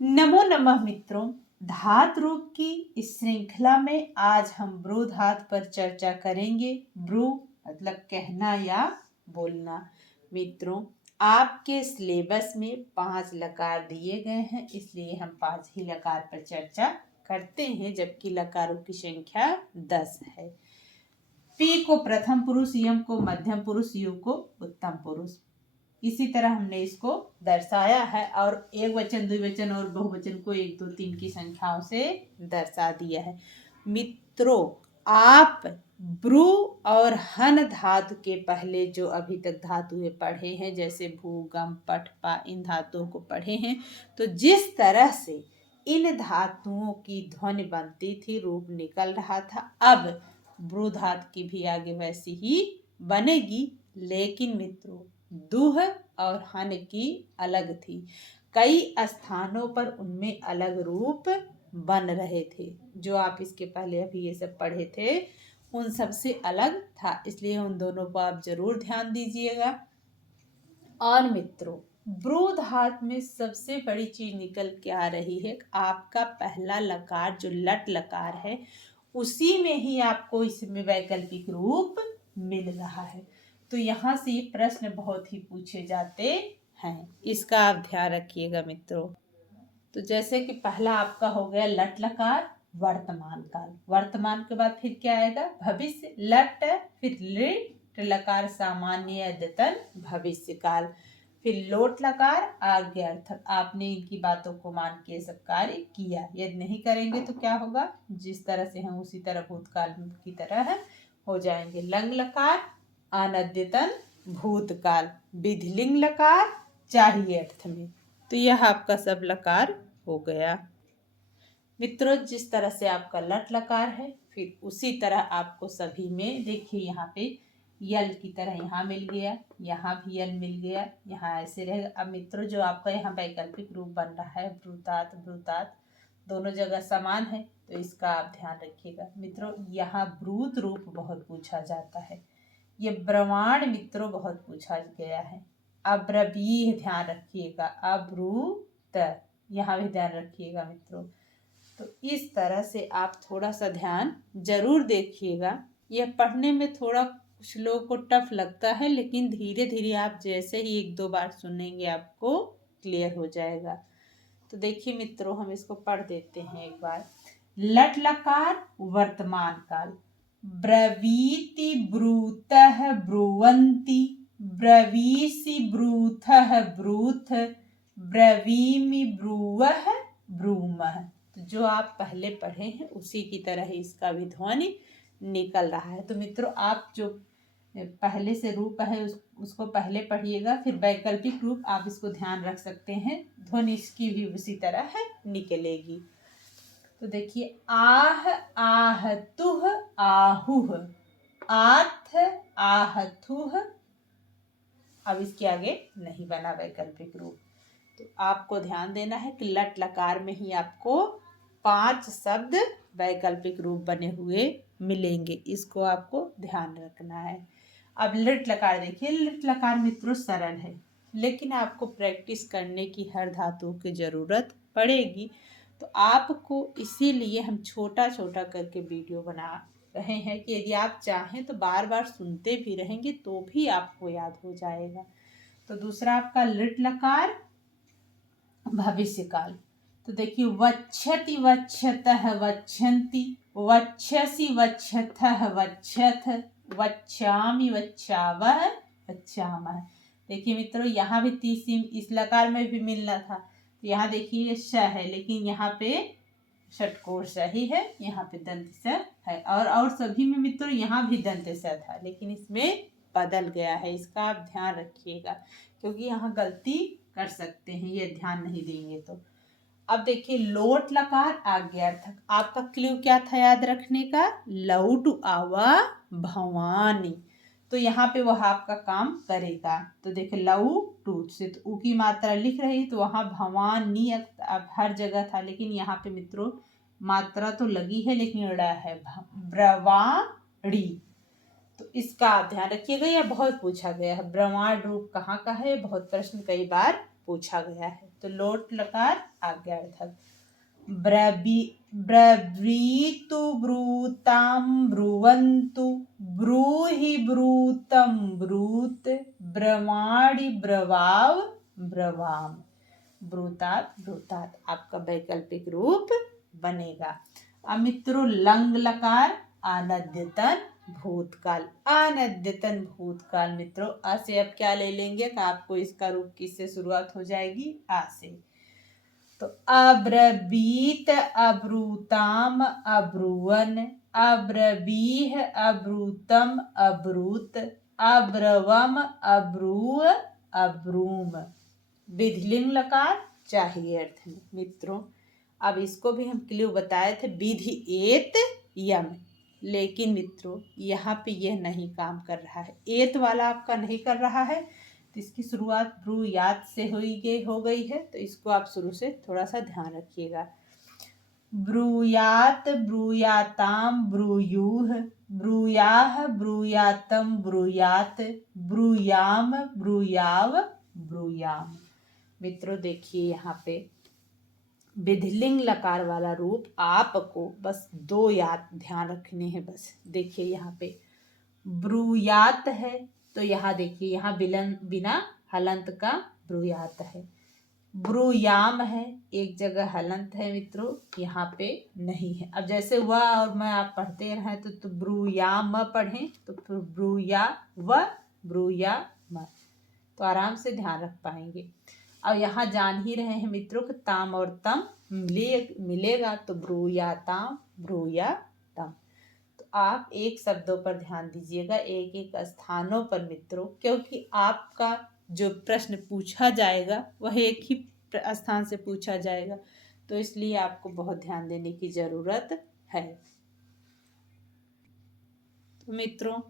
नमो नमः मित्रों। धातु रूप की इस श्रृंखला में आज हम ब्रू धातु पर चर्चा करेंगे। ब्रू मतलब कहना या बोलना। मित्रों, आपके सिलेबस में 5 लकार दिए गए हैं, इसलिए हम 5 ही लकार पर चर्चा करते हैं, जबकि लकारों की संख्या 10 है। पी को प्रथम पुरुष, यम को मध्यम पुरुष, यू को उत्तम पुरुष। इसी तरह हमने इसको दर्शाया है और एक वचन, द्विवचन और बहुवचन को 1, 2, 3 की संख्याओं से दर्शा दिया है। मित्रों, आप ब्रू और हन धातु के पहले जो अभी तक धातुएं पढ़े हैं, जैसे भू, गम, पठ, पा, इन धातुओं को पढ़े हैं, तो जिस तरह से इन धातुओं की ध्वनि बनती थी, रूप निकल रहा था, अब ब्रू धातु की भी आगे वैसी ही बनेगी। लेकिन मित्रों, दुह और हन की अलग थी। कई स्थानों पर उनमें अलग रूप बन रहे थे। जो आप इसके पहले अभी ये सब पढ़े थे, उन सब से अलग था, इसलिए उन दोनों को आप जरूर ध्यान दीजिएगा। और मित्रों, ब्रू धातु में सबसे बड़ी चीज निकल के आ रही है, आपका पहला लकार जो लट लकार है, उसी में ही आपको इसमें वैकल्पिक रूप मिल रहा है। तो यहाँ से ये प्रश्न बहुत ही पूछे जाते हैं, इसका आप ध्यान रखिएगा मित्रों। तो जैसे कि पहला आपका हो गया लट लकार वर्तमान काल। वर्तमान के बाद फिर क्या आएगा? भविष्य। लट, फिर लिट लकार सामान्य अद्यतन भविष्य काल, फिर लोट लकार आज्ञा अर्थक। आपने इनकी बातों को मान के सब कार्य किया। यदि नहीं करेंगे तो क्या होगा? जिस तरह से हैं उसी तरह भूतकाल की तरह हो जाएंगे। लंग लकार अनद्यतन भूतकाल, विधिलिंग लकार चाहिए अर्थ में। तो यह आपका सब लकार हो गया। मित्रों, जिस तरह से आपका लट लकार है, फिर उसी तरह आपको सभी में देखिए, यहाँ पे यल की तरह यहाँ मिल गया, यहाँ भी यल मिल गया, यहाँ ऐसे रहेगा। अब मित्रों, जो आपका यहाँ वैकल्पिक रूप बन रहा है ब्रूतात ब्रूतात, दोनों जगह समान है, तो इसका आप ध्यान रखिएगा। मित्रों, यहाँ ब्रूत रूप बहुत पूछा जाता है। ये ब्रवाण मित्रों बहुत पूछा गया है। अब्रवीह ध्यान रखिएगा, अब्रूत यहाँ भी ध्यान रखिएगा मित्रों। तो इस तरह से आप थोड़ा सा ध्यान जरूर देखिएगा। यह पढ़ने में थोड़ा कुछ लोगों को टफ लगता है, लेकिन धीरे धीरे आप जैसे ही 1-2 बार सुनेंगे आपको क्लियर हो जाएगा। तो देखिए मित्रों, हम इसको पढ़ देते हैं एक बार। लट लकार वर्तमान काल। ब्रवीति ब्रूतः ब्रुवन्ति, ब्रवीसि ब्रूथः ब्रूथ, ब्रवीमि ब्रुवः ब्रूमः। तो जो आप पहले पढ़े हैं उसी की तरह ही इसका भी ध्वनि निकल रहा है। तो मित्रों, आप जो पहले से रूप है उसको पहले पढ़िएगा, फिर वैकल्पिक रूप आप इसको ध्यान रख सकते हैं, ध्वनि इसकी भी उसी तरह है निकलेगी। तो देखिए, आह आहतुह आहुह, आथ आहथुह। अब इसके आगे नहीं बना वैकल्पिक रूप। तो आपको ध्यान देना है कि लट लकार में ही आपको 5 शब्द वैकल्पिक रूप बने हुए मिलेंगे, इसको आपको ध्यान रखना है। अब लिट लकार देखिए। लिट लकार मित्रों सरल है, लेकिन आपको प्रैक्टिस करने की हर धातु की जरूरत पड़ेगी। तो आपको इसीलिए हम छोटा छोटा करके वीडियो बना रहे हैं कि यदि आप चाहें तो बार बार सुनते भी रहेंगे तो भी आपको याद हो जाएगा। तो दूसरा आपका लिट लकार भविष्य काल। तो देखिए, वच्छति वच्छतः वच्छन्ति, वच्छसि वच्छथः वच्छथ, वच्छामि वच्छावः वच्छामः। देखिए मित्रों, यहाँ भी तीसरी इस लकार में भी मिलना था। तो यहाँ देखिए श है, लेकिन यहाँ पे षटकोर सही है, यहाँ पे दंत स है। और सभी में मित्रों यहाँ भी दंत स था, लेकिन इसमें बदल गया है। इसका आप ध्यान रखिएगा, क्योंकि यहाँ गलती कर सकते हैं ये ध्यान नहीं देंगे तो। अब देखिए, लोट लकार आज्ञार्थक। आपका क्लू क्या था याद रखने का? लौटु आवा भवानी। तो यहाँ पे वह आपका काम करेगा। तो देखिए, लऊ टू से तो ऊ की मात्रा लिख रही, तो वहाँ भवानी अब हर जगह था, लेकिन यहाँ पे मित्रों मात्रा तो लगी है लेकिन ड़ है, ब्रवाणी। तो इसका आप ध्यान रखिएगा। यह बहुत पूछा गया है। ब्रह्मांड रूप कहाँ का है? बहुत प्रश्न कई बार पूछा गया है। तो लोट लकार आज्ञार्थक। ब्रवीतु ब्रूतां ब्रुवन्तु ब्रूहि ब्रूतं ब्रूत ब्रवाणि ब्रवाव ब्रवाम। ब्रूतात ब्रूतात आपका वैकल्पिक रूप बनेगा। अब मित्रों लंग लकार अनद्यतन भूतकाल। अनद्यतन भूतकाल मित्रों अ से अब क्या ले लेंगे कि आपको इसका रूप किससे शुरुआत हो जाएगी? आ से। तो अब्रवीत अब्रूताम अब्रुवन अब्रवीह अब्रूतम अब्रूत अब्रवम अब्रूव अब्रूम। विधिलिंग लकार चाहिए अर्थ में। मित्रों अब इसको भी हम क्लियर बताए थे विधि एत यम, लेकिन मित्रों यहाँ पे यह नहीं काम कर रहा है। एत वाला आपका नहीं कर रहा है, तो इसकी शुरुआत ब्रूयात से हो गई है, तो इसको आप शुरू से थोड़ा सा ध्यान रखिएगा। ब्रूयात ब्रूयाताम ब्रूयूह ब्रूयाह ब्रूयातम ब्रूयात ब्रूयाम ब्रूयाव ब्रूयाम। मित्रों देखिए यहाँ पे विधिलिंग लकार वाला रूप आपको बस दो याद ध्यान रखने हैं। बस देखिए यहाँ पे ब्रूयात है, तो यहाँ देखिए यहाँ बिना हलंत का ब्रूयात है। ब्रूयाम है, एक जगह हलंत है मित्रों, यहाँ पे नहीं है। अब जैसे हुआ और मैं आप पढ़ते रहे तो ब्रूयाम पढ़ें तो फिर ब्रूया व ब्रूया म, तो आराम से ध्यान रख पाएंगे। अब यहाँ जान ही रहे हैं मित्रों कि ताम और तम मिलेगा, तो ब्रूया ताम ब्रूया तम। तो आप एक शब्दों पर ध्यान दीजिएगा, एक एक स्थानों पर मित्रों, क्योंकि आपका जो प्रश्न पूछा जाएगा वह एक ही स्थान से पूछा जाएगा, तो इसलिए आपको बहुत ध्यान देने की ज़रूरत है। तो मित्रों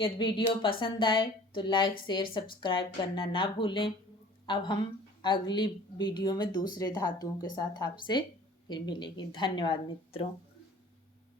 यदि वीडियो पसंद आए तो लाइक शेयर सब्सक्राइब करना ना भूलें। अब हम अगली वीडियो में दूसरे धातुओं के साथ आपसे फिर मिलेंगे। धन्यवाद मित्रों।